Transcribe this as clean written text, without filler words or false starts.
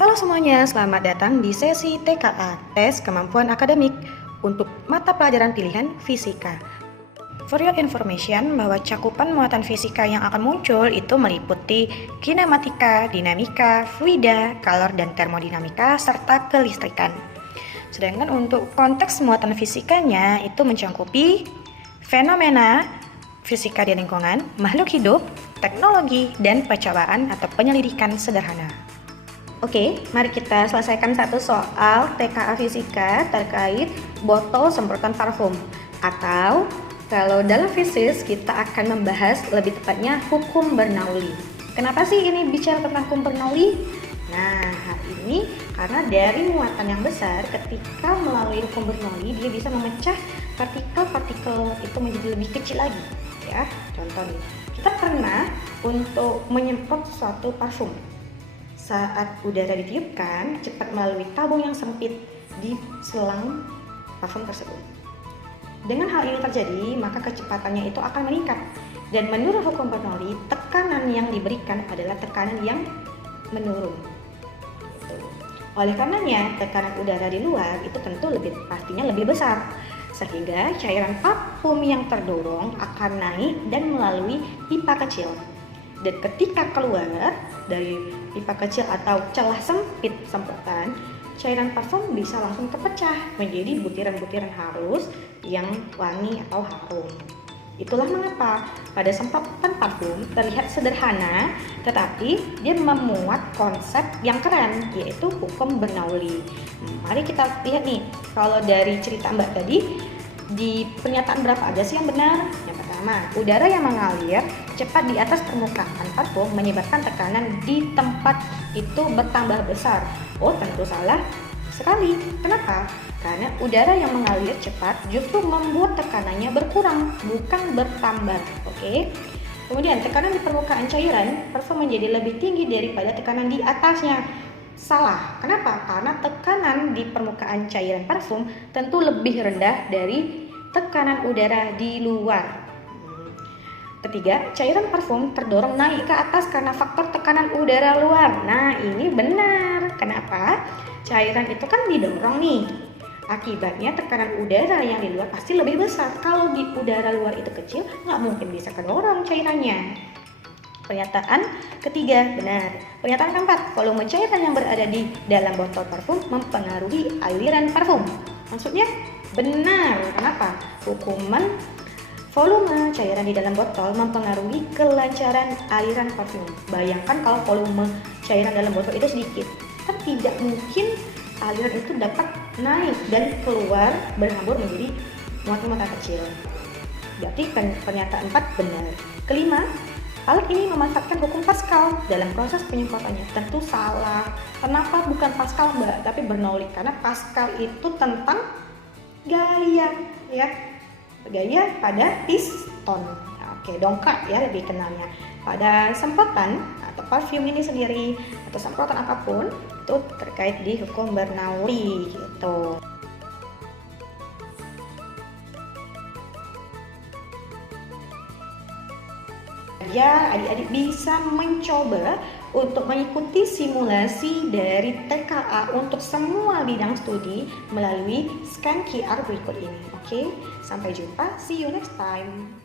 Halo semuanya, selamat datang di sesi TKA, Tes Kemampuan Akademik, untuk mata pelajaran pilihan Fisika. For your information, bahwa cakupan muatan fisika yang akan muncul itu meliputi kinematika, dinamika, fluida, kalor dan termodinamika, serta kelistrikan. Sedangkan untuk konteks muatan fisikanya itu mencakupi fenomena fisika di lingkungan, makhluk hidup, teknologi, dan percobaan atau penyelidikan sederhana. Oke, mari kita selesaikan satu soal TKA Fisika terkait botol semprotan parfum. Atau kalau dalam fisis kita akan membahas lebih tepatnya hukum Bernoulli. Kenapa sih ini bicara tentang hukum Bernoulli? Nah, hal ini karena dari muatan yang besar, ketika melalui hukum Bernoulli dia bisa memecah partikel-partikel itu menjadi lebih kecil lagi. Ya, contoh nih, kita pernah untuk menyemprot suatu parfum. Saat udara ditiupkan, cepat melalui tabung yang sempit di selang parfum tersebut. Dengan hal ini terjadi, maka kecepatannya itu akan meningkat. Dan menurut hukum Bernoulli, tekanan yang diberikan adalah tekanan yang menurun. Oleh karenanya, tekanan udara di luar itu tentu pastinya lebih besar. Sehingga cairan parfum yang terdorong akan naik dan melalui pipa kecil. Dan ketika keluar dari pipa kecil atau celah sempit semprotan, cairan parfum bisa langsung terpecah menjadi butiran-butiran halus yang wangi atau harum. Itulah mengapa pada semprotan parfum terlihat sederhana, tetapi dia memuat konsep yang keren, yaitu hukum Bernoulli. Mari kita lihat nih, kalau dari cerita Mbak tadi, di pernyataan berapa aja sih yang benar? Yang pertama, udara yang mengalir cepat di atas permukaan parfum menyebabkan tekanan di tempat itu bertambah besar. Oh, tentu salah sekali. Kenapa? Karena udara yang mengalir cepat justru membuat tekanannya berkurang, bukan bertambah. Oke. Kemudian, tekanan di permukaan cairan parfum menjadi lebih tinggi daripada tekanan di atasnya. Salah. Kenapa? Karena tekanan di permukaan cairan parfum tentu lebih rendah dari tekanan udara di luar. Ketiga, cairan parfum terdorong naik ke atas karena faktor tekanan udara luar. Nah, ini benar. Kenapa? Cairan itu kan didorong nih. Akibatnya tekanan udara yang di luar pasti lebih besar. Kalau di udara luar itu kecil, nggak mungkin bisa kedorong cairannya. Pernyataan ketiga benar. Pernyataan keempat, volume cairan yang berada di dalam botol parfum mempengaruhi aliran parfum. Maksudnya benar. Kenapa? Hukuman volume cairan di dalam botol mempengaruhi kelancaran aliran parfum. Bayangkan kalau volume cairan dalam botol itu sedikit, kan tidak mungkin aliran itu dapat naik dan keluar berhambur menjadi muatan-muatan kecil. Berarti pernyataan 4 benar. Kelima, alat ini memanfaatkan hukum Pascal dalam proses penyemprotannya. Tentu salah. Kenapa bukan Pascal, Mbak, tapi Bernoulli? Karena Pascal itu tentang gaya, ya. Gaya pada piston. Oke, dongkrak ya lebih kenalnya. Pada semprotan atau parfum ini sendiri atau semprotan apapun itu terkait di hukum Bernoulli gitu. Ya, adik-adik bisa mencoba untuk mengikuti simulasi dari TKA untuk semua bidang studi melalui scan QR berikut ini. Oke, sampai jumpa. See you next time.